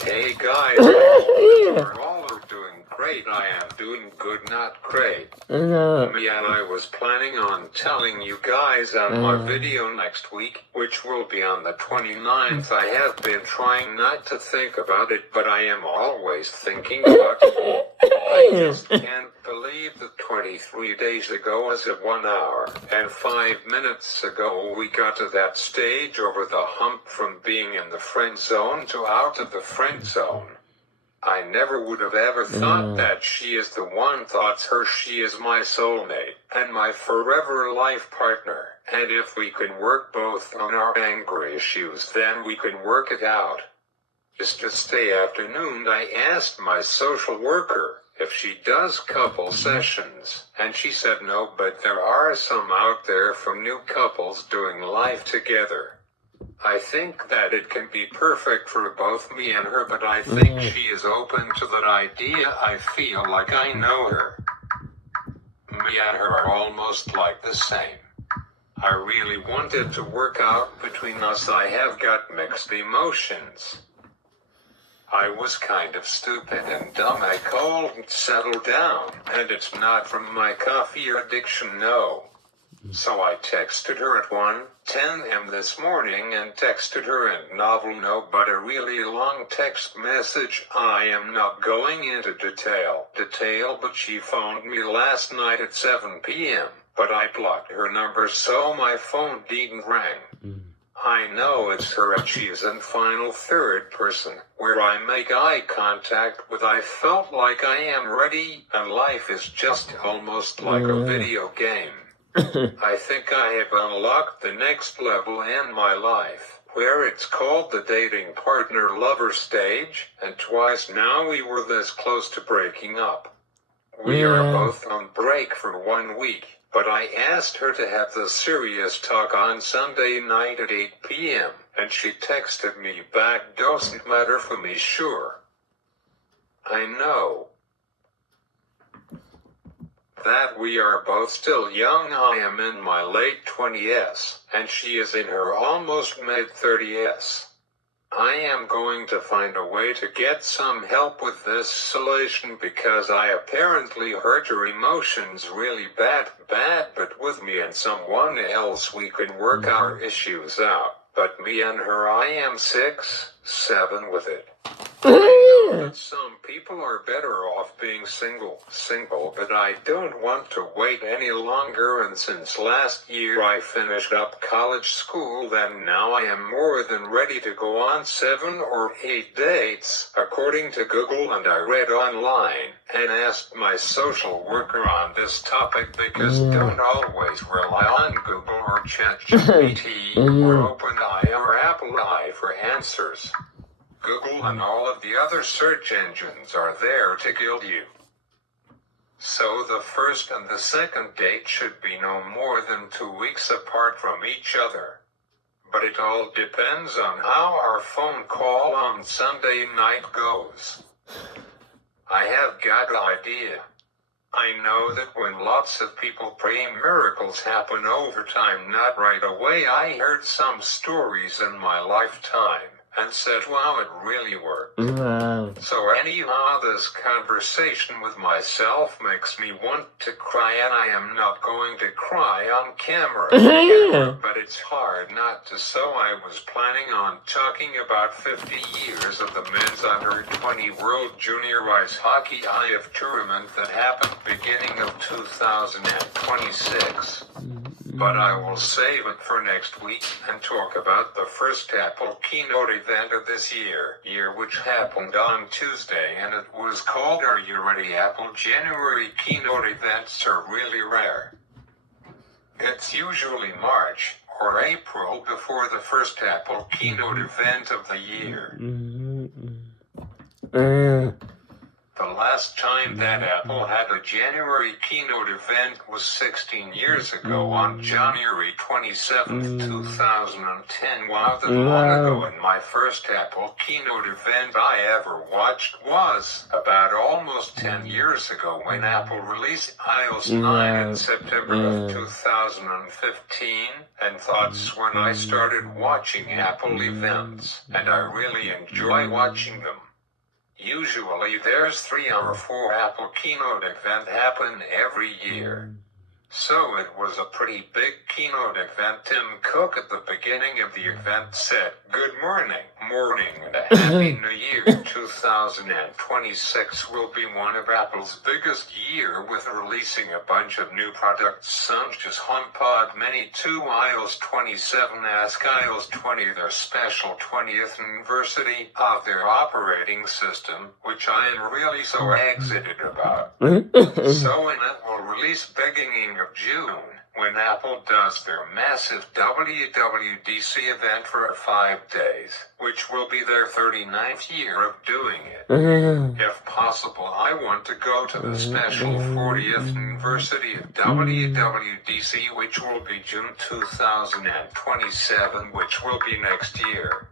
Hey guys, we're all doing great. I am doing good, not great. Yeah, I was planning on telling you guys on my video next week, which will be on the 29th. I have been trying not to think about it, but I am always thinking about it. I just can't believe that 23 days ago was it 1 hour and 5 minutes ago we got to that stage over the hump from being in the friend zone to out of the friend zone. I never would have ever thought that she is the one. Thoughts her. She is my soulmate and my forever life partner. And if we can work both on our anger issues, then we can work it out. Just yesterday afternoon I asked my social worker if she does couple sessions, and she said no, but there are some out there for new couples doing life together. I think that it can be perfect for both me and her, but I think she is open to that idea. I feel like I know her. Me and her are almost like the same. I really wanted to work out between us. I have got mixed emotions. I was kind of stupid and dumb. I couldn't settle down, and it's not from my coffee addiction, no. So I texted her at 1:10 a.m. this morning and texted her a novel note, but a really long text message. I am not going into detail, but she phoned me last night at 7 p.m., but I blocked her number so my phone didn't ring. I know it's her and she is in final third person, where I make eye contact with. I felt like I am ready, and life is just almost like a video game. I think I have unlocked the next level in my life, where it's called the dating partner lover stage, and twice now we were this close to breaking up. We are both on break for 1 week. But I asked her to have the serious talk on Sunday night at 8 p.m., and she texted me back, "Doesn't matter for me, sure." I know that we are both still young. I am in my late 20s, and she is in her almost mid-30s. I am going to find a way to get some help with this solution because I apparently hurt her emotions really bad, but with me and someone else we can work our issues out. But me and her, I am 6-7 with it. I know that some people are better off being single, but I don't want to wait any longer, and since last year I finished up college school, then now I am more than ready to go on 7 or 8 dates, according to Google, and I read online, and asked my social worker on this topic because don't always rely on Google or ChatGPT or OpenAI or Apple AI for answers. Google and all of the other search engines are there to guide you. So the first and the second date should be no more than 2 weeks apart from each other. But it all depends on how our phone call on Sunday night goes. I have got an idea. I know that when lots of people pray, miracles happen over time, not right away. I heard some stories in my lifetime and said, wow, it really worked. So anyhow, this conversation with myself makes me want to cry, and I am not going to cry on camera, but it's hard not to. So I was planning on talking about 50 years of the men's under 20 World Junior Ice Hockey IF tournament that happened beginning of 2026. But I will save it for next week and talk about the first Apple Keynote Event of this year, which happened on Tuesday, and it was called Are You Ready? Apple January Keynote Events are really rare. It's usually March or April before the first Apple Keynote Event of the year. The last last time that Apple had a January Keynote Event was 16 years ago on January 27th, 2010. Wow, that long ago, and my first Apple Keynote Event I ever watched was about almost 10 years ago when Apple released iOS 9 in September of 2015, and that's when I started watching Apple events, and I really enjoy watching them. Usually there's 3 or 4 Apple Keynote event happen every year. So it was a pretty big keynote event. Tim Cook at the beginning of the event said, "Good morning, and a Happy New Year. 2026 will be one of Apple's biggest year with releasing a bunch of new products such as HomePod Mini 2, iOS 27, Ask iOS 20, their special 20th anniversary of their operating system, which I am really so excited about. So in it will release beginning of June, when Apple does their massive WWDC event for 5 days, which will be their 39th year of doing it. If possible, I want to go to the special 40th anniversary of WWDC, which will be June 2027, which will be next year.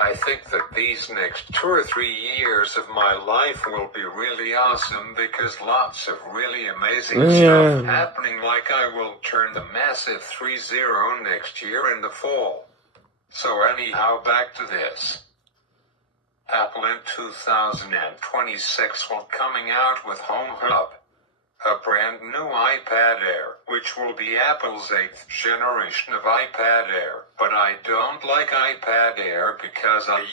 I think that these next 2 or 3 years of my life will be really awesome because lots of really amazing stuff happening, like I will turn the massive 3.0 next year in the fall. So anyhow, back to this. Apple in 2026 will coming out with Home Hub, a brand new iPad Air, which will be Apple's 8th generation of iPad Air. But I don't like iPad Air because I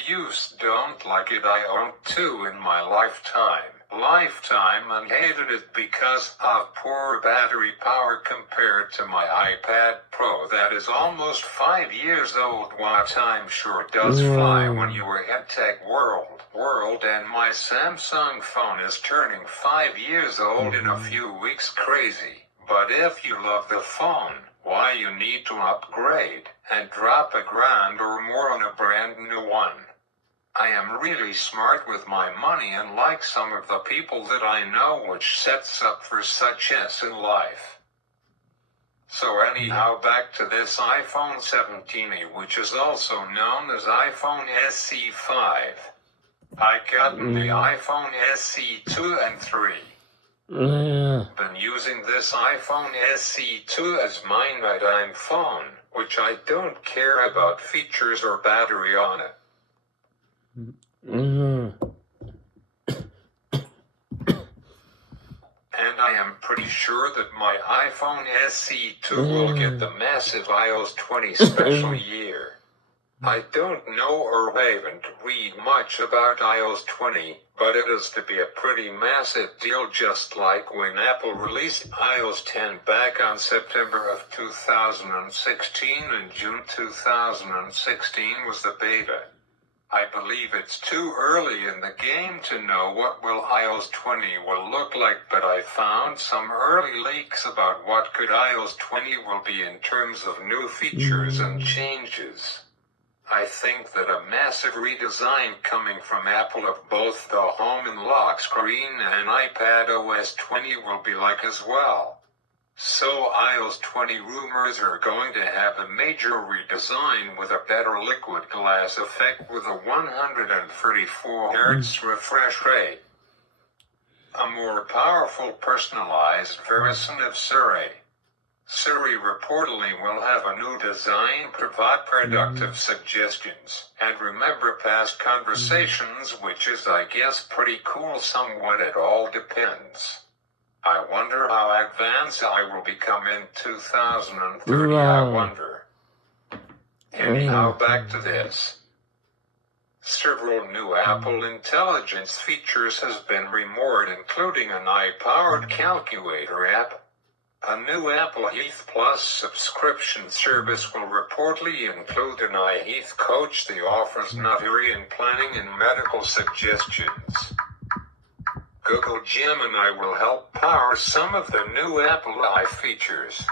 don't like it. I owned 2 in my lifetime, and hated it because of poor battery power compared to my iPad Pro that is almost 5 years old. While time sure does fly when you are in tech world, and my Samsung phone is turning 5 years old in a few weeks. Crazy. But if you love the phone, why you need to upgrade and drop $1,000 or more on a brand new one. I am really smart with my money, and like some of the people that I know, which sets up for success in life. So anyhow, back to this iPhone 17, which is also known as iPhone SE 5. I got the iPhone SE 2 and 3. Been using this iPhone SE 2 as my nighttime phone, which I don't care about features or battery on it. And I am pretty sure that my iPhone SE 2 will get the massive iOS 20 special year. I don't know or haven't read much about iOS 20, but it is to be a pretty massive deal, just like when Apple released iOS 10 back on September of 2016, and June 2016 was the beta. I believe it's too early in the game to know what will iOS 20 will look like, but I found some early leaks about what good iOS 20 will be in terms of new features and changes. I think that a massive redesign coming from Apple of both the home and lock screen and iPad OS 20 will be like as well. So iOS 20 rumors are going to have a major redesign with a better liquid glass effect with a 134 Hz refresh rate. A more powerful personalized version of Siri. Siri reportedly will have a new design, provide productive suggestions, and remember past conversations, which is I guess pretty cool. Somewhat it all depends. I wonder how advanced I will become in 2030, I wonder. Anyhow, back to this. Several new Apple Intelligence features has been removed, including an AI-powered calculator app. A new Apple Health Plus subscription service will reportedly include an iHealth coach that offers nutrition planning and medical suggestions. Google Gemini will help power some of the new Apple AI features.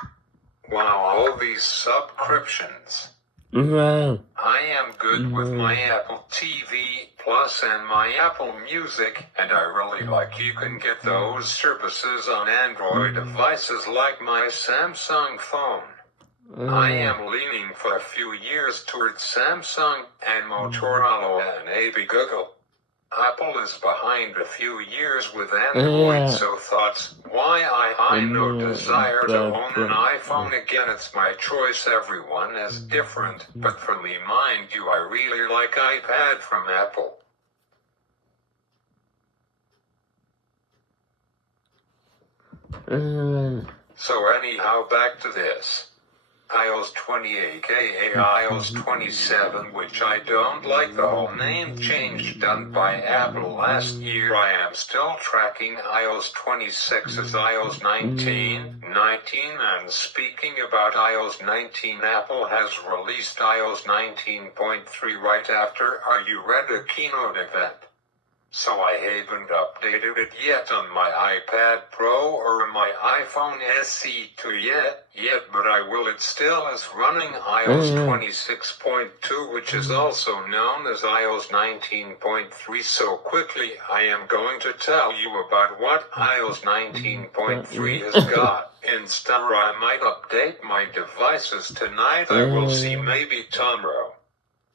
Wow, all these subscriptions. I am good with my Apple TV Plus and my Apple Music, and I really like you can get those services on Android devices like my Samsung phone. I am leaning for a few years towards Samsung and Motorola and maybe Google. Apple is behind a few years with Android, so thoughts, why I no desire to own an iPhone again, it's my choice, everyone is different, but for me, mind you, I really like iPad from Apple. So anyhow, back to this. iOS 20 aka iOS 27, which I don't like the whole name change done by Apple last year. I am still tracking iOS 26 as iOS 19, and speaking about iOS 19, Apple has released iOS 19.3 right after our January Keynote Event. So I haven't updated it yet on my iPad Pro or my iPhone SE2 yet, but I will. It still is running iOS 26.2, which is also known as iOS 19.3. So quickly, I am going to tell you about what iOS 19.3 has got. Instead, I might update my devices tonight. I will see, maybe tomorrow.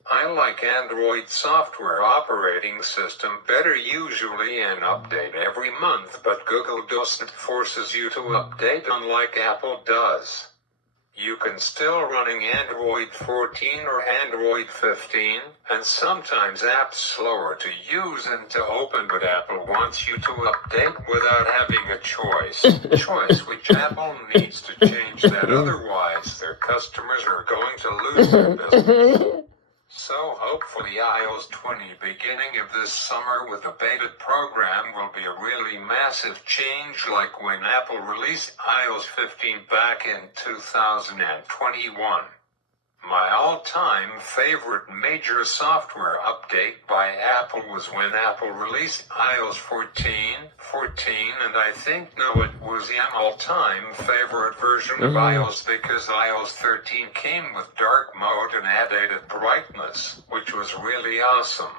I like Android software operating system better usually and update every month, but Google doesn't forces you to update unlike Apple does. You can still running Android 14 or Android 15, and sometimes apps slower to use and to open, but Apple wants you to update without having a choice. Which Apple needs to change that, otherwise their customers are going to lose their business. So hopefully iOS 20 beginning of this summer with a beta program will be a really massive change like when Apple released iOS 15 back in 2021. My all-time favorite major software update by Apple was when Apple released iOS 14, and I think it was the all-time favorite version of iOS because iOS 13 came with dark mode and added brightness, which was really awesome.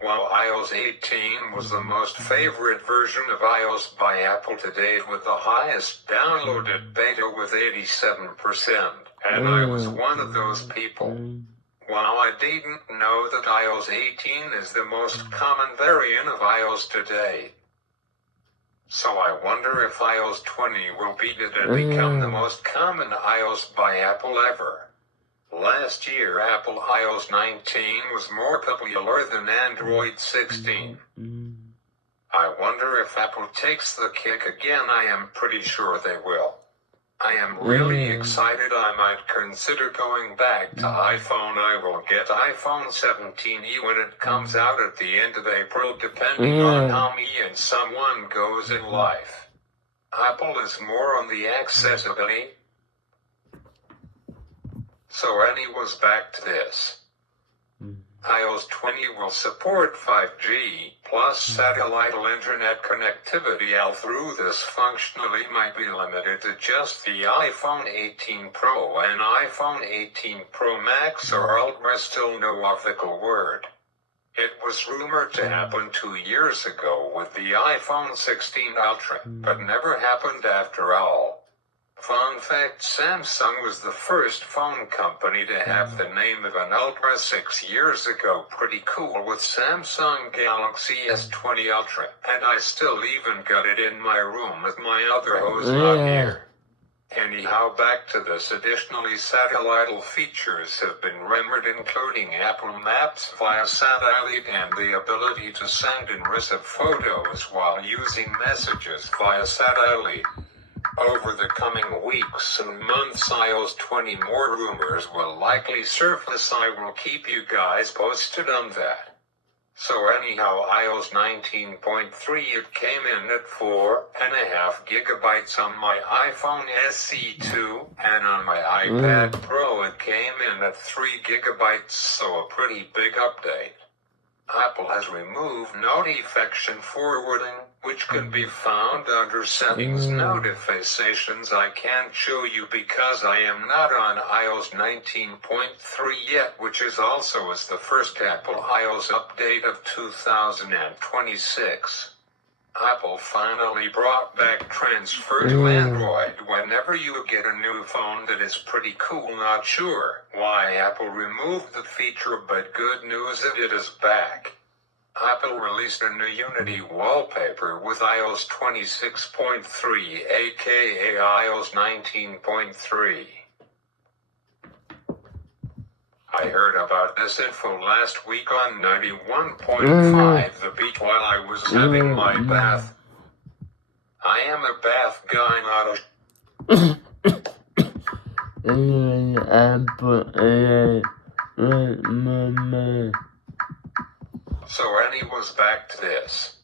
While iOS 18 was the most favorite version of iOS by Apple to date with the highest downloaded beta with 87%. And I was one of those people. While I didn't know that iOS 18 is the most common variant of iOS today. So I wonder if iOS 20 will beat it and become the most common iOS by Apple ever. Last year, Apple iOS 19 was more popular than Android 16. I wonder if Apple takes the kick again. I am pretty sure they will. I am really excited. I might consider going back to iPhone. I will get iPhone 17e when it comes out at the end of April, depending on how me and someone goes in life. Apple is more on the accessibility. So anyways, back to this. iOS 20 will support 5G plus satellite internet connectivity. Through this functionally might be limited to just the iPhone 18 Pro and iPhone 18 Pro Max or Ultra, still no official word. It was rumored to happen 2 years ago with the iPhone 16 Ultra, but never happened after all. Fun fact, Samsung was the first phone company to have the name of an Ultra 6 years ago. Pretty cool with Samsung Galaxy S20 Ultra. And I still even got it in my room with my other hose not here. Anyhow, back to this. Additionally, satellite features have been rumored, including Apple Maps via satellite and the ability to send and receive photos while using messages via satellite. Over the coming weeks and months, iOS 20 more rumors will likely surface. I will keep you guys posted on that. So anyhow, iOS 19.3, it came in at 4.5 gigabytes on my iPhone SE2, and on my iPad Pro it came in at 3 gigabytes, so a pretty big update. Apple has removed notification forwarding, which can be found under Settings Notifications. I can't show you because I am not on iOS 19.3 yet, which is also as the first Apple iOS update of 2026. Apple finally brought back transfer to Android whenever you get a new phone. That is pretty cool. Not sure why Apple removed the feature, but good news that it is back. Apple released a new Unity wallpaper with iOS 26.3 aka iOS 19.3. I heard about this info last week on 91.5 The Beat while I was having my bath. I am a bath guy, not a... So Annie was back to this.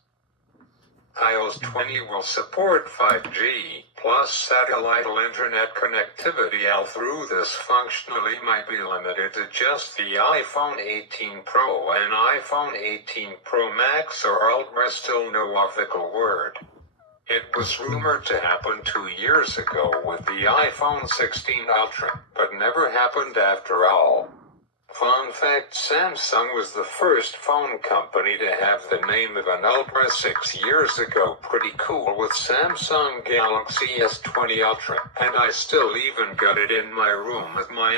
iOS 20 will support 5G plus satellite internet connectivity. All through this functionally might be limited to just the iPhone 18 Pro and iPhone 18 Pro Max or Ultra. Still no official word. It was rumored to happen 2 years ago with the iPhone 16 Ultra, but never happened after all. Fun fact, Samsung was the first phone company to have the name of an Ultra 6 years ago. Pretty cool with Samsung Galaxy S20 Ultra, and I still even got it in my room with my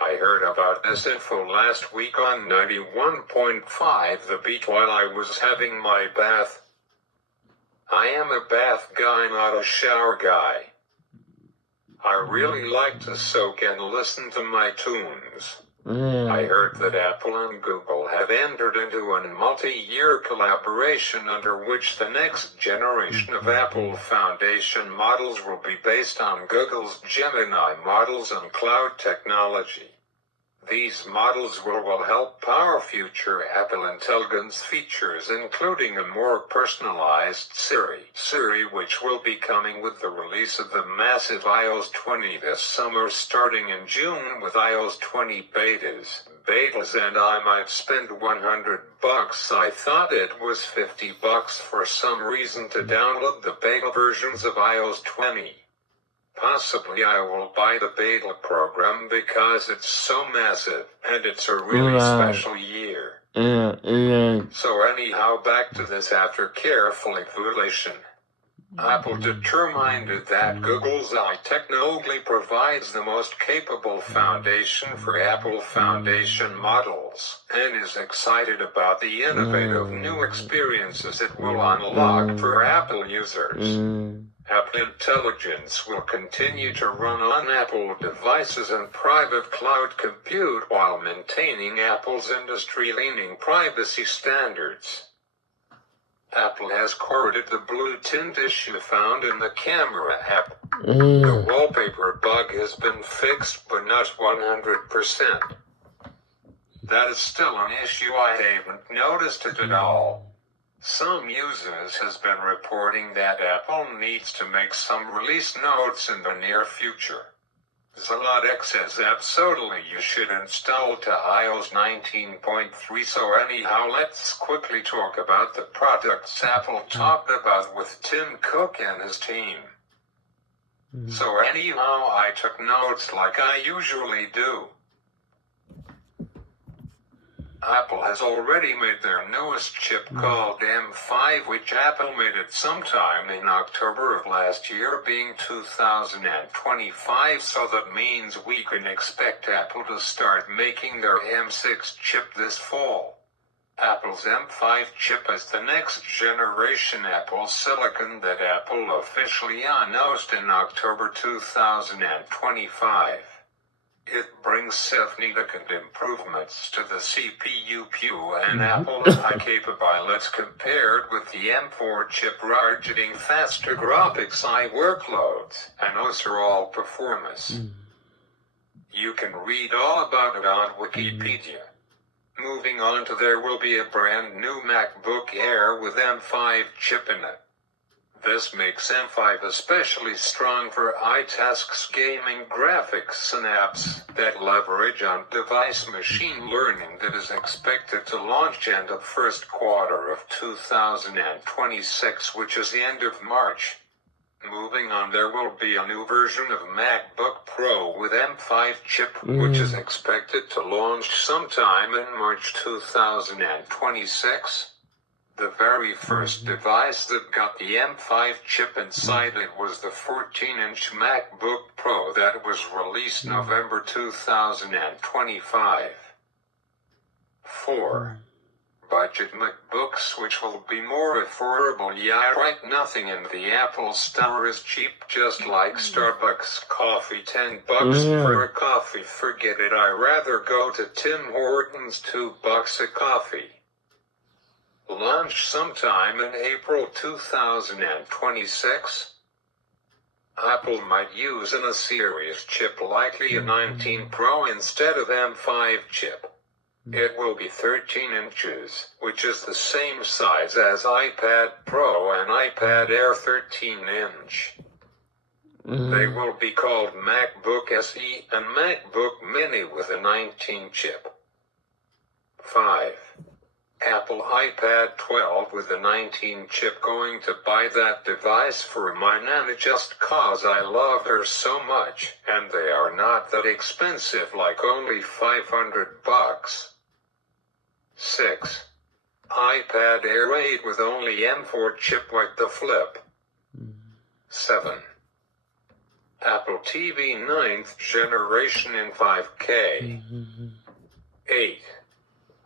I heard about this info last week on 91.5 The Beat while I was having my bath. I am a bath guy, not a shower guy. I really like to soak and listen to my tunes. I heard that Apple and Google have entered into a multi-year collaboration under which the next generation of Apple Foundation models will be based on Google's Gemini models and cloud technology. These models will help power future Apple Intelligence features, including a more personalized Siri, which will be coming with the release of the massive iOS 20 this summer, starting in June with iOS 20 betas, and I might spend $100. I thought it was $50 for some reason to download the beta versions of iOS 20. Possibly I will buy the beta program because it's so massive, and it's a really special year. So anyhow, back to this. After careful evaluation, Apple determined that Google's iTechnology provides the most capable foundation for Apple Foundation models, and is excited about the innovative new experiences it will unlock for Apple users. Apple Intelligence will continue to run on Apple devices and private cloud compute while maintaining Apple's industry-leading privacy standards. Apple has corrected the blue tint issue found in the camera app. The wallpaper bug has been fixed, but not 100%. That is still an issue. I haven't noticed it at all. Some users has been reporting that Apple needs to make some release notes in the near future. Zalot says absolutely you should install to iOS 19.3. So anyhow, let's quickly talk about the products Apple talked about with Tim Cook and his team. So anyhow, I took notes like I usually do. Apple has already made their newest chip called M5, which Apple made it sometime in October of last year, being 2025, so that means we can expect Apple to start making their M6 chip this fall. Apple's M5 chip is the next generation Apple Silicon that Apple officially announced in October 2025. It brings significant improvements to the CPU and Apple AI capabilities compared with the M4 chip, targeting faster graphics workloads and overall performance. You can read all about it on Wikipedia. Moving on to there will be a brand new MacBook Air with M5 chip in it. This makes M5 especially strong for iTasks, gaming, graphics, and apps that leverage on-device machine learning that is expected to launch end of first quarter of 2026, which is the end of March. Moving on, there will be a new version of MacBook Pro with M5 chip, which is expected to launch sometime in March 2026. The very first device that got the M5 chip inside it was the 14-inch MacBook Pro that was released November 2025. 4. Budget MacBooks, which will be more affordable. Yeah, right, nothing in the Apple Store is cheap, just like Starbucks coffee. $10 for a coffee, forget it. I rather go to Tim Hortons. $2 a coffee. Launch sometime in April 2026. Apple might use in a series chip, likely a 19 Pro instead of M5 chip. It will be 13 inches, which is the same size as iPad Pro and iPad Air 13-inch. They will be called MacBook SE and MacBook Mini with a 19 chip. 5. Apple iPad 12 with a 19 chip. Going to buy that device for my nana just cause I love her so much, and they are not that expensive, like only $500. 6. iPad Air 8 with only M4 chip like the Flip. 7. Apple TV 9th generation in 5K. 8.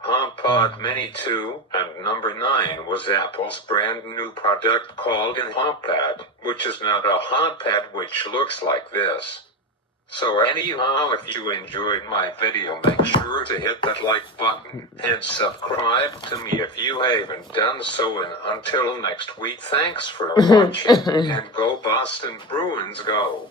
HomePod Mini 2, and number 9 was Apple's brand new product called an HomePad, which is not a HomePad, which looks like this. So anyhow, if you enjoyed my video, make sure to hit that like button and subscribe to me if you haven't done so, and until next week, thanks for watching, and go Boston Bruins go!